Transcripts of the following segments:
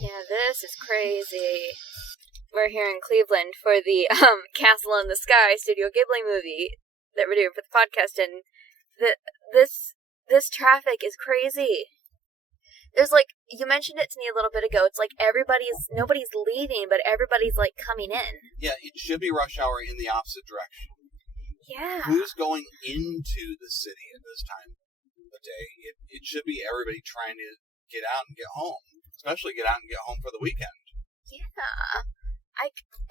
Yeah, this is crazy. We're here in Cleveland for the Castle in the Sky Studio Ghibli movie that we're doing for the podcast, and this traffic is crazy. There's like, you mentioned it to me a little bit ago, it's like nobody's leaving, but everybody's like coming in. Yeah, it should be rush hour in the opposite direction. Yeah. Who's going into the city at this time of the day? It should be everybody trying to get out and get home, especially get out and get home for the weekend. Yeah.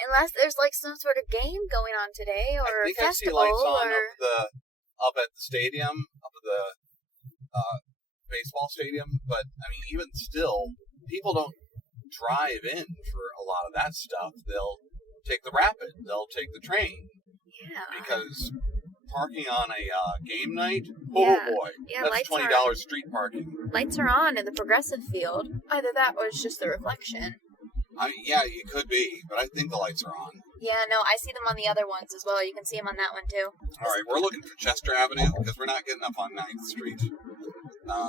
Unless there's like some sort of game going on today, or I think festival, I see lights on or up at the stadium, up at the baseball stadium. But I mean, even still, people don't drive in for a lot of that stuff. They'll take the rapid, they'll take the train. Yeah. Because parking on a game night, yeah, that's $20 street parking. Lights are on in the progressive field. Either that or it's just the reflection. I mean, yeah, it could be, but I think the lights are on. Yeah, no, I see them on the other ones as well. You can see them on that one too. All right, we're looking for Chester Avenue because we're not getting up on 9th Street.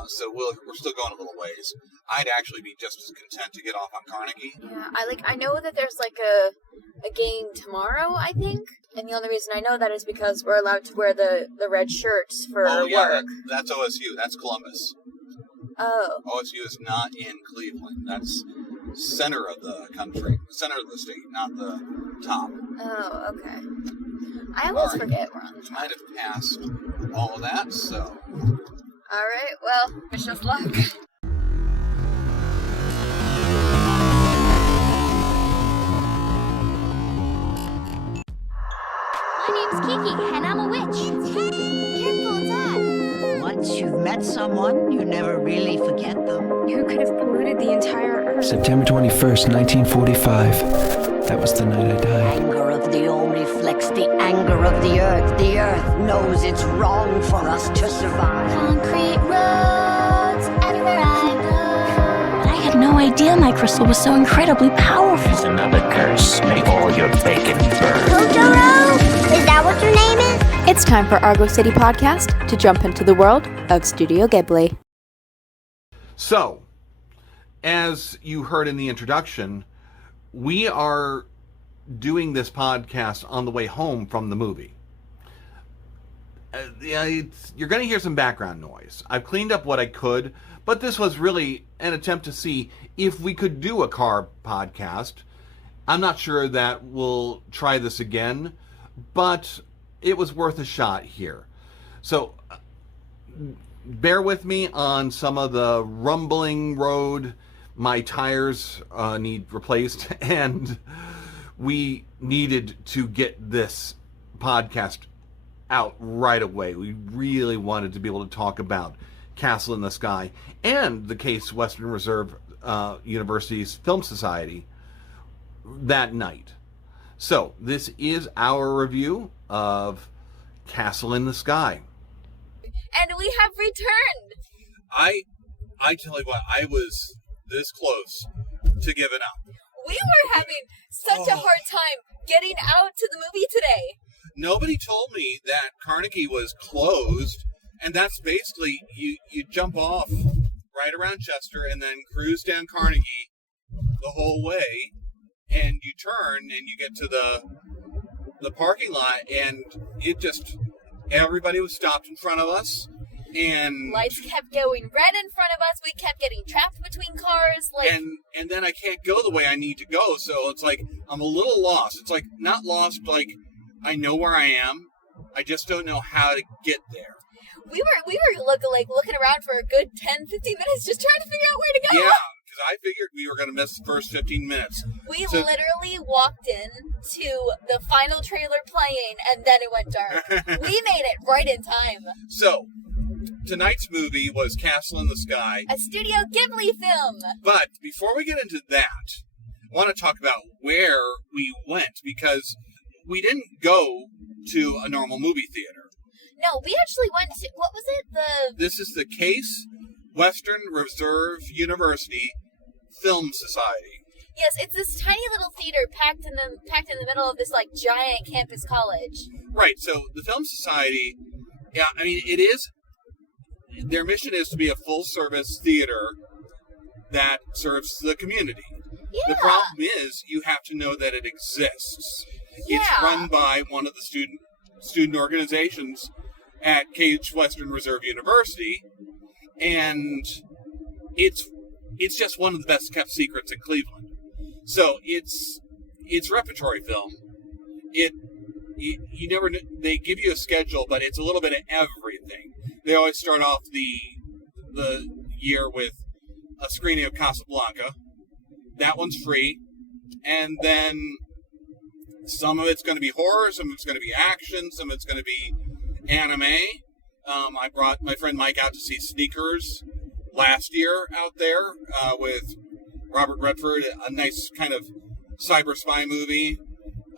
So we're still going a little ways. I'd actually be just as content to get off on Carnegie. Yeah, I know that there's like a game tomorrow, I think. And the only reason I know that is because we're allowed to wear the red shirts for work. That's OSU. That's Columbus. Oh. OSU is not in Cleveland. That's center of the country, center of the state, not the top. Oh, okay. I always forget we're on the top. You might have passed all of that, so. All right, well, wish us luck. My name's Kiki, and I'm a witch. Careful, it's hot. Once you've met someone, you never really forget them. Who could have polluted the entire Earth? September 21st, 1945. That was the night I died. Anger of the old reflects the anger of the earth. The earth knows it's wrong for us to survive. Concrete roads everywhere I go. But I had no idea my crystal was so incredibly powerful. There's another curse. Make all your bacon burn. Totoro? Is that what your name is? It's time for Argo City Podcast to jump into the world of Studio Ghibli. So, as you heard in the introduction, we are doing this podcast on the way home from the movie. You're going to hear some background noise. I've cleaned up what I could, but this was really an attempt to see if we could do a car podcast. I'm not sure that we'll try this again, but it was worth a shot here. So bear with me on some of the rumbling road. My tires need replaced, and we needed to get this podcast out right away. We really wanted to be able to talk about Castle in the Sky and the Case Western Reserve University's Film Society that night. So this is our review of Castle in the Sky. And we have returned. I tell you what, I was this close to giving up. We were having such a hard time getting out to the movie today. Nobody told me that Carnegie was closed, and that's basically you jump off right around Chester and then cruise down Carnegie the whole way, and you turn and you get to the parking lot, and everybody was stopped in front of us. And lights kept going red in front of us. We kept getting trapped between cars. And then I can't go the way I need to go. So it's like I'm a little lost. It's like not lost. Like I know where I am. I just don't know how to get there. We were looking around for a good 10, 15 minutes, just trying to figure out where to go. Yeah, because I figured we were going to miss the first 15 minutes. We literally walked in to the final trailer playing, and then it went dark. We made it right in time. So. Tonight's movie was Castle in the Sky. A Studio Ghibli film. But before we get into that, I want to talk about where we went, because we didn't go to a normal movie theater. No, we actually went to, what was it? This is the Case Western Reserve University Film Society. Yes, it's this tiny little theater packed in the middle of this like giant campus college. Right, so the Film Society, yeah, I mean, it is. Their mission is to be a full-service theater that serves the community. Yeah. The problem is you have to know that it exists. It's Yeah. run by one of the student organizations at Cage Western Reserve University, and it's just one of the best kept secrets in Cleveland. So it's repertory film. You never know, they give you a schedule, but it's a little bit of everything. They always start off the year with a screening of Casablanca. That one's free, and then some of it's going to be horror, some of it's going to be action, some of it's going to be anime. I brought my friend Mike out to see Sneakers last year out there with Robert Redford, a nice kind of cyber spy movie.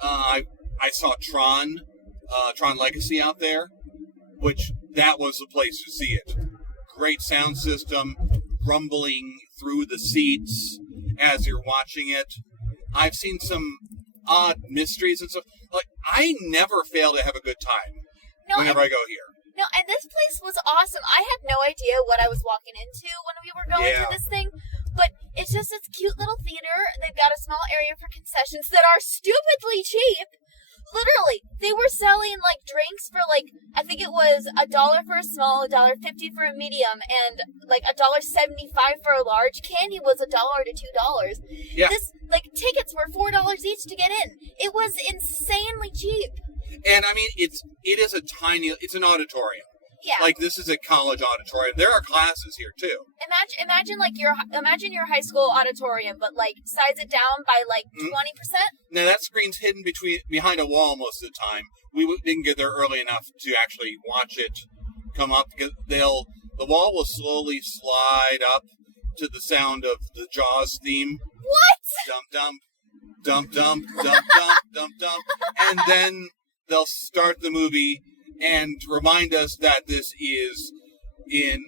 I saw Tron Legacy out there, which that was the place to see it. Great sound system, rumbling through the seats as you're watching it. I've seen some odd mysteries and stuff. Like, I never fail to have a good time whenever I go here. No, and this place was awesome. I had no idea what I was walking into when we were going to this thing, but it's just this cute little theater. They've got a small area for concessions that are stupidly cheap. Literally, they were selling, like, drinks for, like, I think it was $1 for a small, $1.50 for a medium, and, like, $1.75 for a large. Candy was $1 to $2. Yeah. Tickets were $4 each to get in. It was insanely cheap. And, I mean, it's an auditorium. Yeah. Like, this is a college auditorium. There are classes here, too. Imagine your high school auditorium, but, like, size it down by, like, 20%. Now, that screen's hidden behind a wall most of the time. We didn't get there early enough to actually watch it come up, because the wall will slowly slide up to the sound of the Jaws theme. What? Dump, dump, dump, dump, dump, dump, dump, dump. And then they'll start the movie and remind us that this is in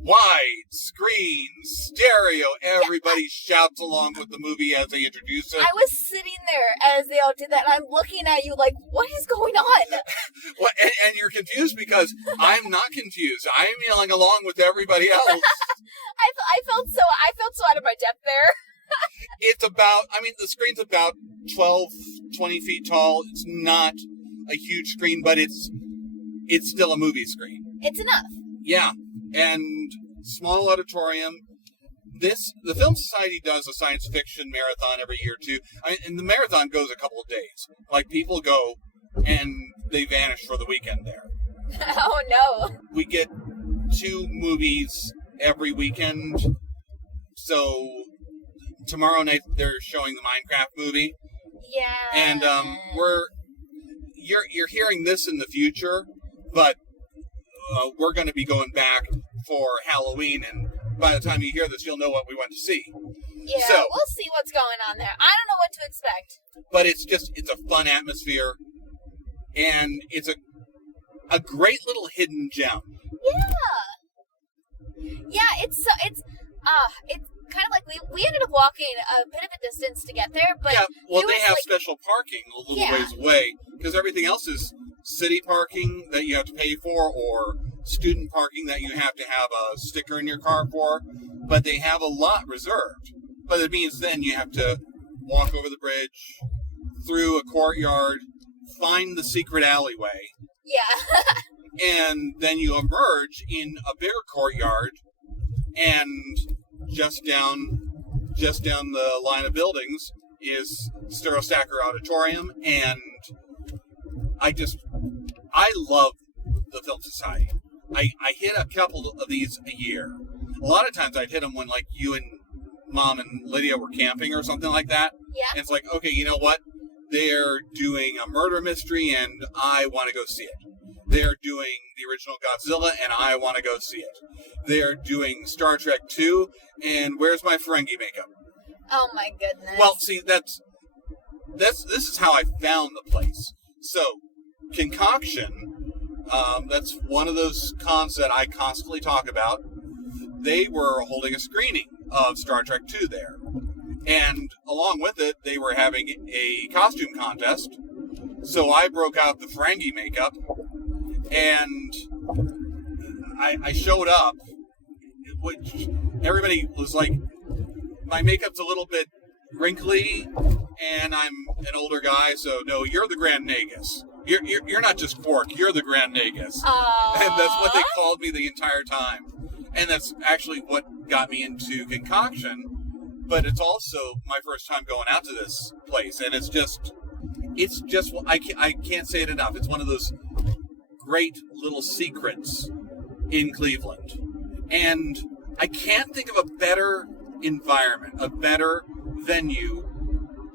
wide screen stereo. Everybody shouts along with the movie as they introduce it. I was sitting there as they all did that, and I'm looking at you like, what is going on? Well, and you're confused because I'm not confused. I'm yelling along with everybody else. I felt so out of my depth there. The screen's about 12, 20 feet tall. It's not a huge screen, but it's still a movie screen. It's enough. Yeah, and small auditorium. The Film Society does a science fiction marathon every year, too. And the marathon goes a couple of days. Like, people go, and they vanish for the weekend there. Oh, no. We get 2 movies every weekend. So, tomorrow night, they're showing the Minecraft movie. Yeah. And you're hearing this in the future, but we're going to be going back for Halloween, and by the time you hear this, you'll know what we went to see. Yeah, so, we'll see what's going on there. I don't know what to expect. But it's a fun atmosphere, and it's a great little hidden gem. Yeah, it's kind of like we ended up walking a bit of a distance to get there, but yeah, well, they have special parking a little ways away, because everything else is city parking that you have to pay for, or student parking that you have to have a sticker in your car for, but they have a lot reserved. But it means then you have to walk over the bridge, through a courtyard, find the secret alleyway. Yeah. And then you emerge in a bigger courtyard, and just down the line of buildings is Stereo Stacker Auditorium, and I love the Film Society. I hit a couple of these a year. A lot of times I'd hit them when, like, you and Mom and Lydia were camping or something like that. Yeah. And it's like, okay, you know what? They're doing a murder mystery, and I want to go see it. They're doing the original Godzilla, and I want to go see it. They're doing Star Trek 2, and where's my Ferengi makeup? Oh my goodness. Well, see, this is how I found the place. So, Concoction, that's one of those cons that I constantly talk about. They were holding a screening of Star Trek 2 there. And along with it, they were having a costume contest. So I broke out the Ferengi makeup, and I showed up, which everybody was like, my makeup's a little bit wrinkly, and I'm an older guy, so no, you're the Grand Nagus. You're not just Quark, you're the Grand Nagus. And that's what they called me the entire time. And that's actually what got me into Concoction, but it's also my first time going out to this place, and it's just I can't say it enough. It's one of those great little secrets in Cleveland. And I can't think of a better environment, a better venue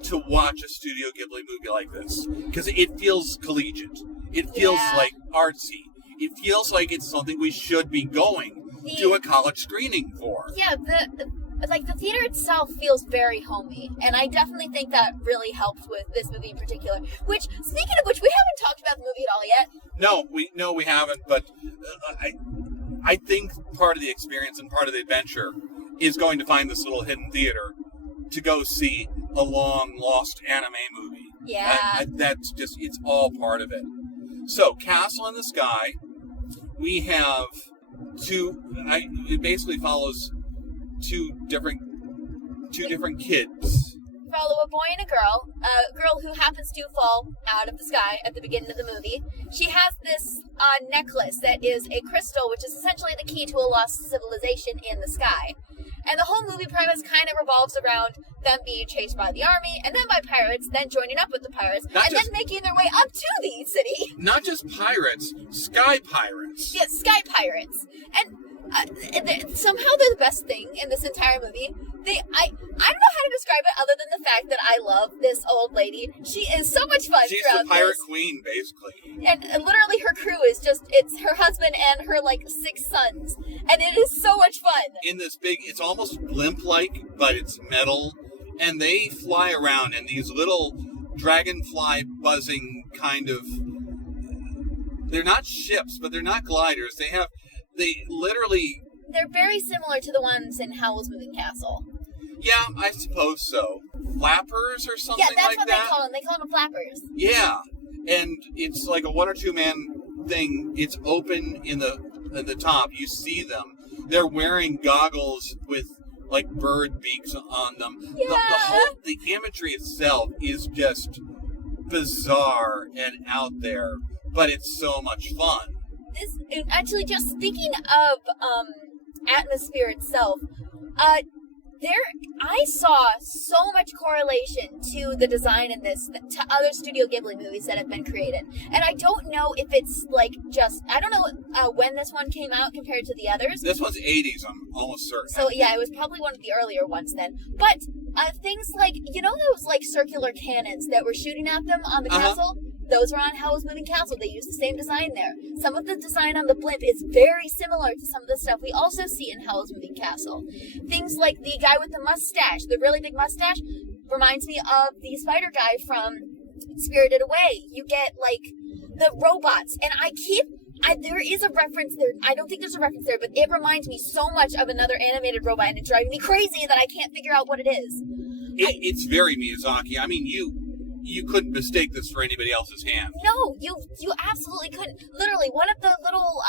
to watch a Studio Ghibli movie like this. Because it feels collegiate. It feels like artsy. It feels like it's something we should be going to a college screening for. Yeah, the theater itself feels very homey, and I definitely think that really helps with this movie in particular. Which, speaking of which, we haven't talked about the movie at all yet. No, we haven't. But I think part of the experience and part of the adventure is going to find this little hidden theater to go see a long lost anime movie. Yeah, that's just, it's all part of it. So, Castle in the Sky, we have it basically follows two different kids. Follow a boy and a girl who happens to fall out of the sky at the beginning of the movie. She has this necklace that is a crystal, which is essentially the key to a lost civilization in the sky. And the whole movie premise kind of revolves around them being chased by the army, and then by pirates, then joining up with the pirates, then making their way up to the city. Not just pirates, sky pirates. Yes, sky pirates. And somehow they're the best thing in this entire movie. I don't know how to describe it other than the fact that I love this old lady. She is so much fun. She's the pirate queen, basically. And literally her crew is it's her husband and her, 6 sons. And it is so much fun. In this big, it's almost blimp-like, but it's metal. And they fly around in these little dragonfly buzzing kind of... They're not ships, but they're not gliders. They're very similar to the ones in Howl's Moving Castle. Yeah, I suppose so. Flappers or something like that? Yeah, that's what they call them. They call them flappers. Yeah, and it's like a 1 or 2 man thing. It's open in the top. You see them. They're wearing goggles with bird beaks on them. Yeah. The imagery itself is just bizarre and out there, but it's so much fun. Actually, just speaking of atmosphere itself, I saw so much correlation to the design in this to other Studio Ghibli movies that have been created. And I don't know if it's I don't know when this one came out compared to the others. This one's 80s, I'm almost certain. So yeah, it was probably one of the earlier ones then. But things like, those circular cannons that were shooting at them on the castle? Those were on Howl's Moving Castle. They used the same design there. Some of the design on the blimp is very similar to some of the stuff we also see in Howl's Moving Castle. Things like the guy with the mustache, the really big mustache, reminds me of the spider guy from Spirited Away. You get, the robots. And there is a reference there. I don't think there's a reference there, but it reminds me so much of another animated robot, and it's driving me crazy that I can't figure out what it is. It's very Miyazaki. I mean, you couldn't mistake this for anybody else's hand. No, you absolutely couldn't. Literally, one of the little,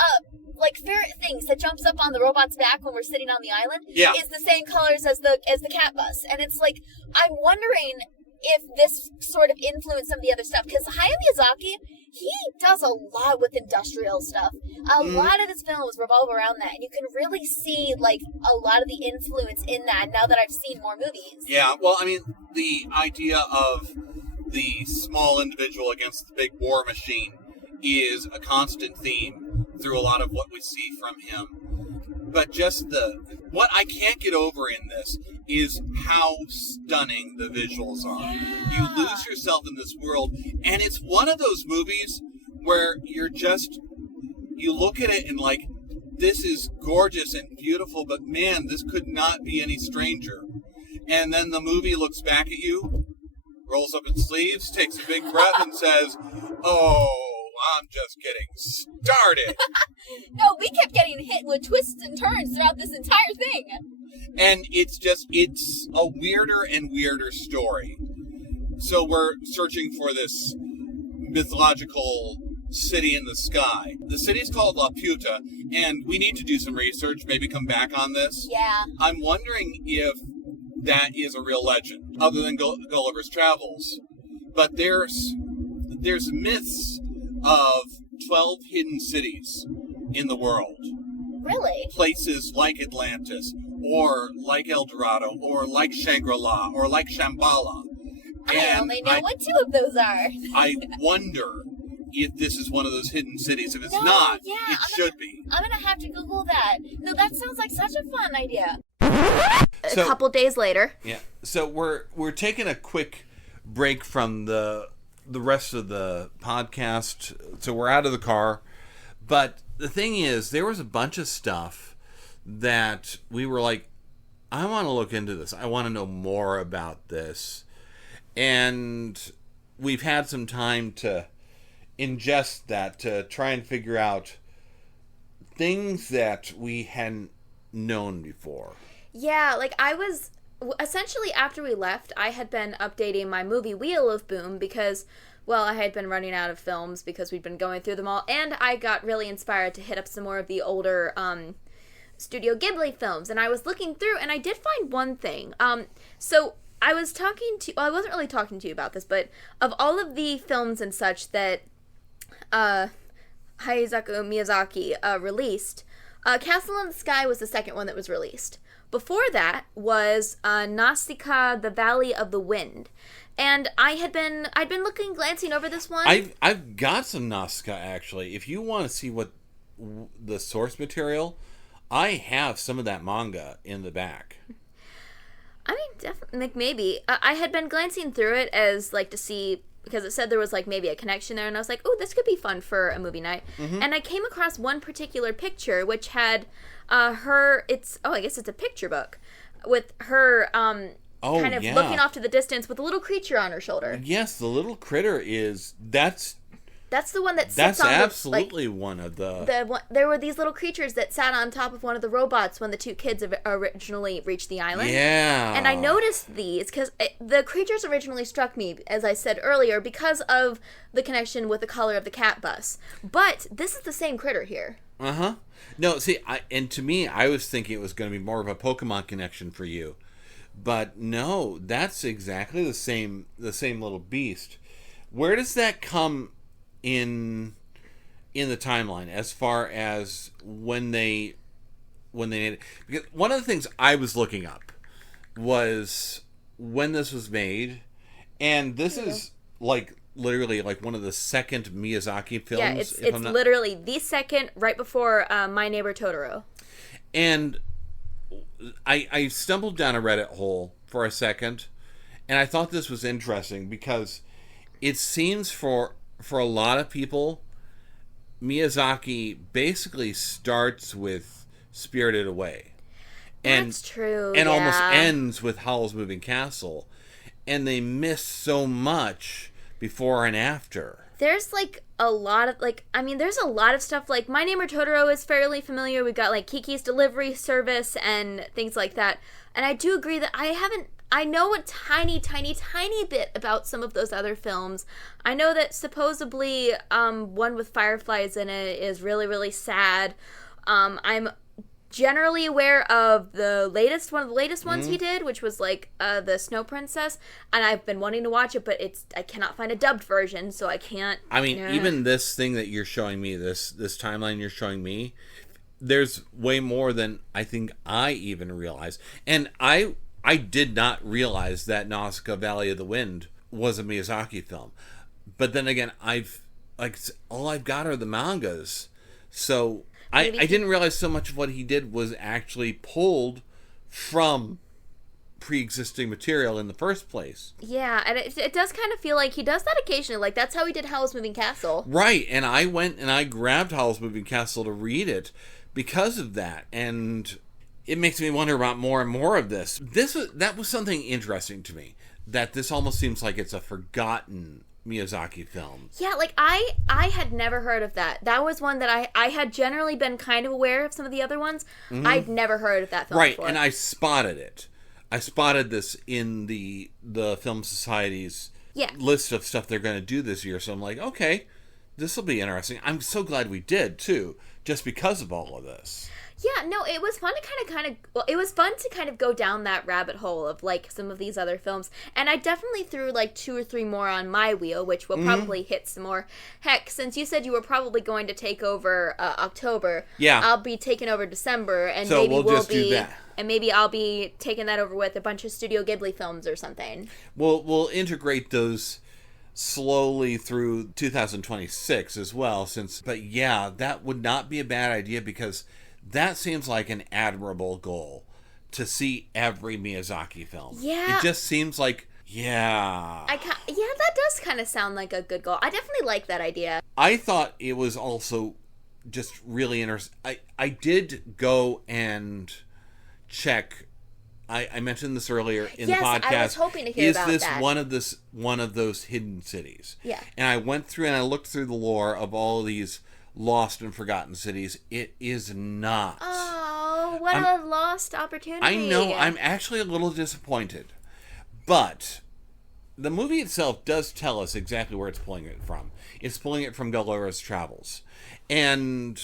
ferret things that jumps up on the robot's back when we're sitting on the island is the same colors as the cat bus. And it's I'm wondering if this sort of influenced some of the other stuff. Because Hayao Miyazaki, he does a lot with industrial stuff. A lot of his films revolve around that. And you can really see, a lot of the influence in that now that I've seen more movies. Yeah, well, I mean, the idea of the small individual against the big war machine is a constant theme through a lot of what we see from him. But just what I can't get over in this is how stunning the visuals are. Yeah. You lose yourself in this world, and it's one of those movies where you look at it and this is gorgeous and beautiful, but man, this could not be any stranger. And then the movie looks back at you, rolls up its sleeves, takes a big breath, and says, "Oh, I'm just getting started." No, we kept getting hit with twists and turns throughout this entire thing. And it's a weirder and weirder story. So we're searching for this mythological city in the sky. The city's called Laputa, and we need to do some research, maybe come back on this. Yeah. I'm wondering if that is a real legend, other than Gulliver's Travels. But there's myths of 12 hidden cities in the world. Really? Places like Atlantis, or like El Dorado, or like Shangri-La, or like Shambhala. I only know what 2 of those are. I wonder if this is one of those hidden cities. If it's No, not, yeah, it should be. I'm gonna have to Google that. No, that sounds like such a fun idea. A couple days later. Yeah. So we're taking a quick break from the rest of the podcast. So we're out of the car. But the thing is, there was a bunch of stuff that we were like, I want to look into this. I want to know more about this. And we've had some time to ingest that, to try and figure out things that we hadn't known before. Yeah, like I was essentially, after we left, I had been updating my movie Wheel of Boom because, well, I had been running out of films because we'd been going through them all, and I got really inspired to hit up some more of the older Studio Ghibli films, and I was looking through, and I did find one thing. So I was I wasn't really talking to you about this, but of all of the films and such that Hayao Miyazaki released, Castle in the Sky was the second one that was released. Before that was Nausicaa, The Valley of the Wind. And I'd been glancing over this one. I've got some Nausicaa, actually. If you want to see what the source material, I have some of that manga in the back. I mean, definitely, like, maybe. I had been glancing through it as, like, to see, because it said there was, like, maybe a connection there, and I was like, oh, this could be fun for a movie night. Mm-hmm. And I came across one particular picture, which had I guess it's a picture book, with her, kind of looking off to the distance with a little creature on her shoulder. Yes, the little critter That's the one that sits That's on absolutely one of the... There were these little creatures that sat on top of one of the robots when the 2 kids originally reached the island. Yeah. And I noticed these because the creatures originally struck me, as I said earlier, because of the connection with the color of the cat bus. But this is the same critter here. Uh-huh. No, see, and to me, I was thinking it was going to be more of a Pokemon connection for you. But no, that's exactly the same little beast. Where does that come in the timeline as far as when they made it? Because one of the things I was looking up was when this was made, and this is like literally like one of the second Miyazaki films. Yeah, it's literally the second, right before My Neighbor Totoro. And I stumbled down a Reddit hole for a second, and I thought this was interesting because it seems for a lot of people, Miyazaki basically starts with Spirited Away. That's true. And almost ends with Howl's Moving Castle. And they miss so much before and after. There's a lot of stuff. Like My Neighbor Totoro is fairly familiar. We've got like Kiki's Delivery Service and things like that. And I do agree that I know a tiny bit about some of those other films. I know that supposedly one with fireflies in it is really, really sad. I'm generally aware of one of the latest ones he did, which was like the Snow Princess, and I've been wanting to watch it, but I cannot find a dubbed version, so I can't. I mean, even this thing that you're showing me, this timeline you're showing me, there's way more than I think I even realized. And I did not realize that Nausicaa Valley of the Wind was a Miyazaki film. But then again, all I've got are the mangas. So I didn't realize so much of what he did was actually pulled from pre-existing material in the first place. Yeah, and it does kind of feel like he does that occasionally. Like, that's how he did Howl's Moving Castle. Right, and I went and I grabbed Howl's Moving Castle to read it because of that. And it makes me wonder about more and more of this. That was something interesting to me, that this almost seems like it's a forgotten Miyazaki film. Yeah, like I had never heard of that. That was one that I had generally been kind of aware of some of the other ones. Mm-hmm. I'd never heard of that film before. And I spotted it. I spotted this in the Film Society's list of stuff they're going to do this year. So I'm like, okay, this will be interesting. I'm so glad we did, too, just because of all of this. Yeah, no, it was fun to it was fun to kind of go down that rabbit hole of, like, some of these other films, and I definitely threw, like, 2 or 3 more on my wheel, which will probably hit some more. Heck, since you said you were probably going to take over October, Yeah. I'll be taking over December, and So maybe we'll we'll just do be... that. And maybe I'll be taking that over with a bunch of Studio Ghibli films or something. We'll integrate those slowly through 2026 as well, but yeah, that would not be a bad idea, because that seems like an admirable goal, to see every Miyazaki film. Yeah. It just seems like, Yeah, that does kind of sound like a good goal. I definitely like that idea. I thought it was also just really interesting. I did go and check. I mentioned this earlier in the podcast. Yes, I was hoping to hear about that. Is this one of those hidden cities? Yeah. And I went through and I looked through the lore of all of these lost and forgotten cities. It is not. Oh, what a lost opportunity. I know. I'm actually a little disappointed. But the movie itself does tell us exactly where it's pulling it from. It's pulling it from Gulliver's Travels. And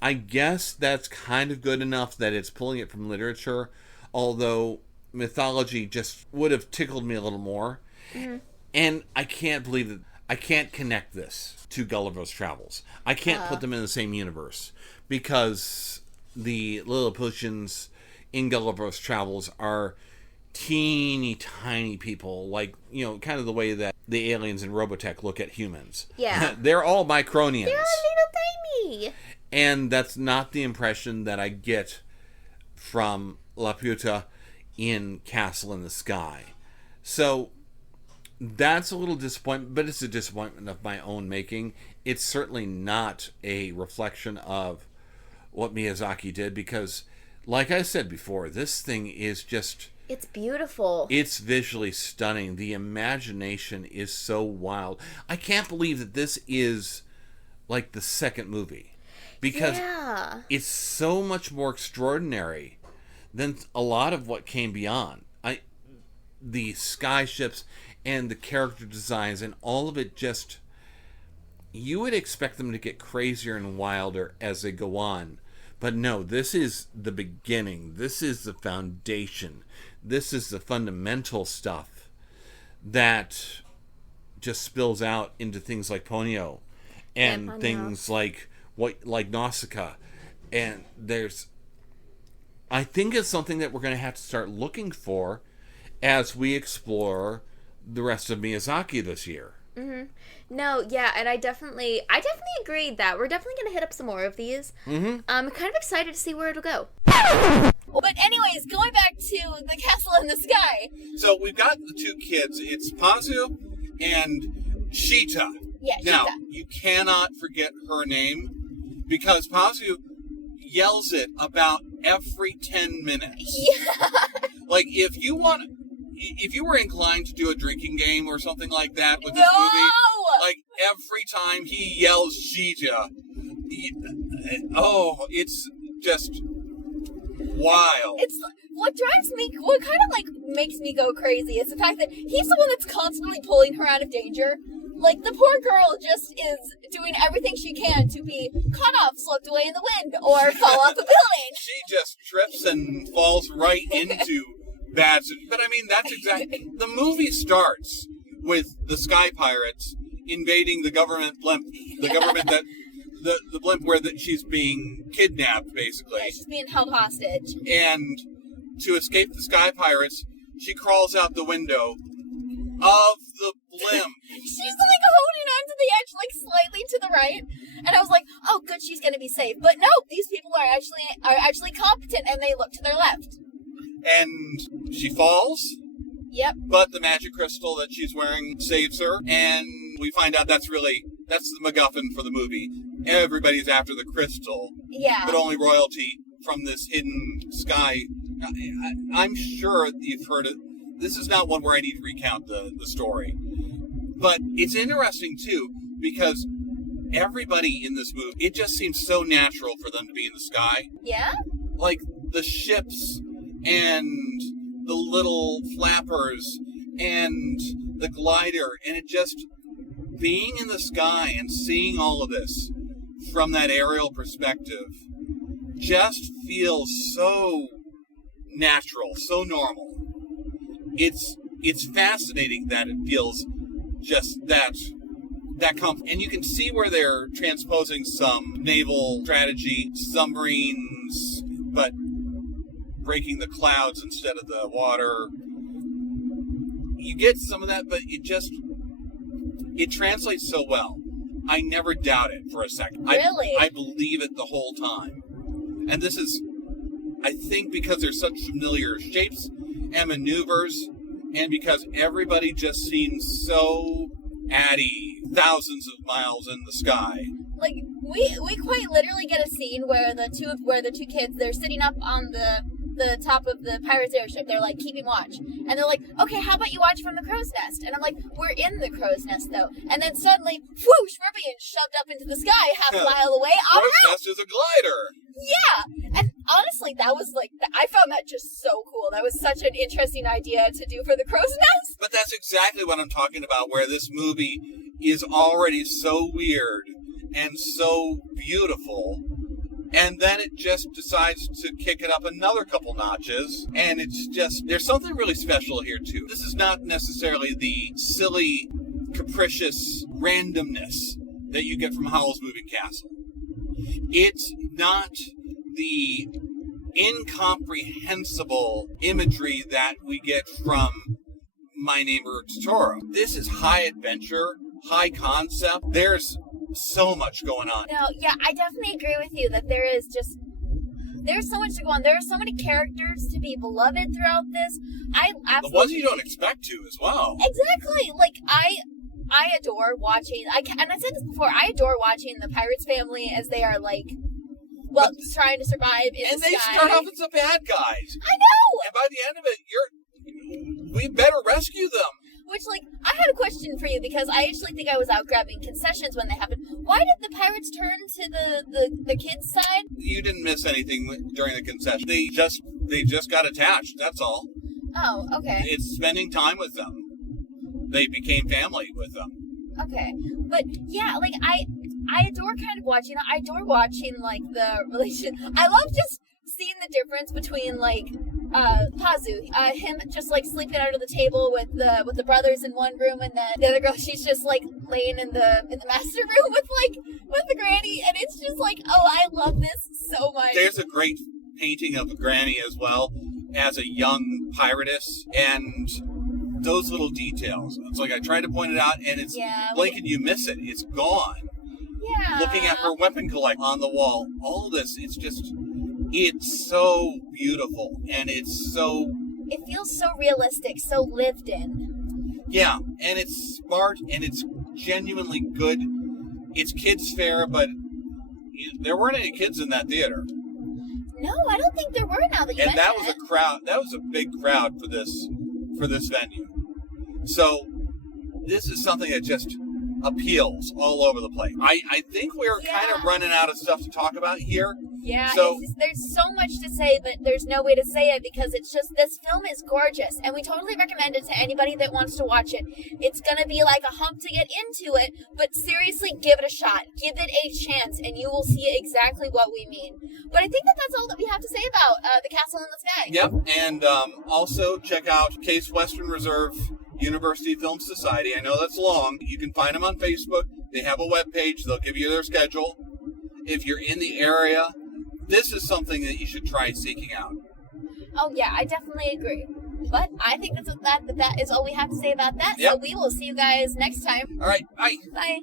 I guess that's kind of good enough that it's pulling it from literature, although mythology just would have tickled me a little more. Mm-hmm. And I can't believe that I can't connect this to Gulliver's Travels. I can't put them in the same universe, because the Lilliputians in Gulliver's Travels are teeny tiny people, like, you know, kind of the way that the aliens in Robotech look at humans. Yeah. They're all Micronians. They're little tiny. And that's not the impression that I get from Laputa in Castle in the Sky. So that's a little disappointment, but it's a disappointment of my own making. It's certainly not a reflection of what Miyazaki did, because, like I said before, this thing is just... It's beautiful. It's visually stunning. The imagination is so wild. I can't believe that this is like the second movie, because it's so much more extraordinary than a lot of what came beyond. The sky ships and the character designs and all of it, just, you would expect them to get crazier and wilder as they go on. But no, this is the beginning. This is the foundation. This is the fundamental stuff that just spills out into things like Ponyo and things like Nausicaa. And I think it's something that we're going to have to start looking for as we explore the rest of Miyazaki this year. Mm-hmm. No, yeah, and I definitely agreed that we're definitely going to hit up some more of these. Mm-hmm. I'm kind of excited to see where it'll go. But anyways, going back to the Castle in the Sky. So we've got the two kids. It's Pazu and Sheeta. Yeah, now, Sheeta. you cannot forget her name, because Pazu yells it about every 10 minutes. Yeah. Like, if you were inclined to do a drinking game or something like that with this movie, like, every time he yells Sheeta, it's just wild. It's what kind of like makes me go crazy is the fact that he's the one that's constantly pulling her out of danger. Like, the poor girl just is doing everything she can to be cut off, swept away in the wind, or fall off a building. She just trips and falls right into bad. But I mean, that's exactly... The movie starts with the Sky Pirates invading the government blimp. The government that... The blimp where she's being kidnapped, basically. Yeah, she's being held hostage. And to escape the Sky Pirates, she crawls out the window of the blimp. She's like holding on to the edge, like slightly to the right. And I was like, oh, good, she's going to be safe. But no, these people are actually competent, and they look to their left. And she falls. Yep. But the magic crystal that she's wearing saves her, and we find out that's the MacGuffin for the movie. Everybody's after the crystal. Yeah. But only royalty from this hidden sky. I'm sure you've heard it. This is not one where I need to recount the story. But it's interesting, too, because everybody in this movie, it just seems so natural for them to be in the sky. Yeah? Like, the ships and the little flappers and the glider, and it just... being in the sky and seeing all of this from that aerial perspective just feels so natural, so normal. It's fascinating that it feels just that comfort. And you can see where they're transposing some naval strategy, submarines, but breaking the clouds instead of the water. You get some of that, but it translates so well. I never doubt it for a second. Really? I believe it the whole time. And this is, I think, because there's such familiar shapes and maneuvers, and because everybody just seems so Addy, thousands of miles in the sky. Like, we quite literally get a scene where the two kids, they're sitting up on the top of the pirate's airship. They're like keeping watch, and they're like, okay, how about you watch from the crow's nest? And I'm like, we're in the crow's nest though. And then suddenly, whoosh, we're being shoved up into the sky half a mile away. Crow's nest is a glider. Yeah, and honestly, that was like, I found that just so cool. That was such an interesting idea to do for the crow's nest. But that's exactly what I'm talking about, where this movie is already so weird and so beautiful, and then it just decides to kick it up another couple notches, and it's just, there's something really special here too. This is not necessarily the silly, capricious randomness that you get from Howl's Moving Castle. It's not the incomprehensible imagery that we get from My Neighbor Totoro. This is high adventure, high concept. There's so much going on. No, yeah, I definitely agree with you that there's so much to go on. There are so many characters to be beloved throughout this. I absolutely... The ones you don't expect to as well. Exactly. Like, I adore watching, and I said this before, I adore watching the Pirates family as they are, like, well, trying to survive in and the sky. they start off as the bad guys. I know! And by the end of it, we better rescue them. Which, like, I had a question for you, because I actually think I was out grabbing concessions when they happened. Why did the pirates turn to the kids' side? You didn't miss anything during the concession. They just got attached, that's all. Oh, okay. It's spending time with them. They became family with them. Okay. But, yeah, like, I adore kind of watching, I adore watching, like, the relation. I love just seeing the difference between, like, Pazu, him just like sleeping under the table with the brothers in one room, and then the other girl, she's just like laying in the master room with the granny, and it's just like, oh, I love this so much. There's a great painting of Granny as well as a young piratess, and those little details. It's like I try to point it out, and it's blink and you miss it. It's gone. Yeah. Looking at her weapon collect on the wall, all this, it's so beautiful, and it feels so realistic, so lived in. Yeah, and it's smart, and it's genuinely good. It's kids' fare, but there weren't any kids in that theater. No, I don't think there were, now that you mention it. And that was a crowd. That was a big crowd for this venue. So this is something that just appeals all over the place. I think we're kind of running out of stuff to talk about here. Yeah, so, there's so much to say, but there's no way to say it, because it's just, this film is gorgeous, and we totally recommend it to anybody that wants to watch it. It's gonna be like a hump to get into it, but seriously, give it a shot. Give it a chance, and you will see exactly what we mean. But I think that's all that we have to say about The Castle in the Sky. Yep, and also check out Case Western Reserve University Film Society. I know that's long. You can find them on Facebook. They have a webpage. They'll give you their schedule. If you're in the area, this is something that you should try seeking out. Oh, yeah, I definitely agree. But I think that is all we have to say about that. Yep. So we will see you guys next time. All right, bye. Bye.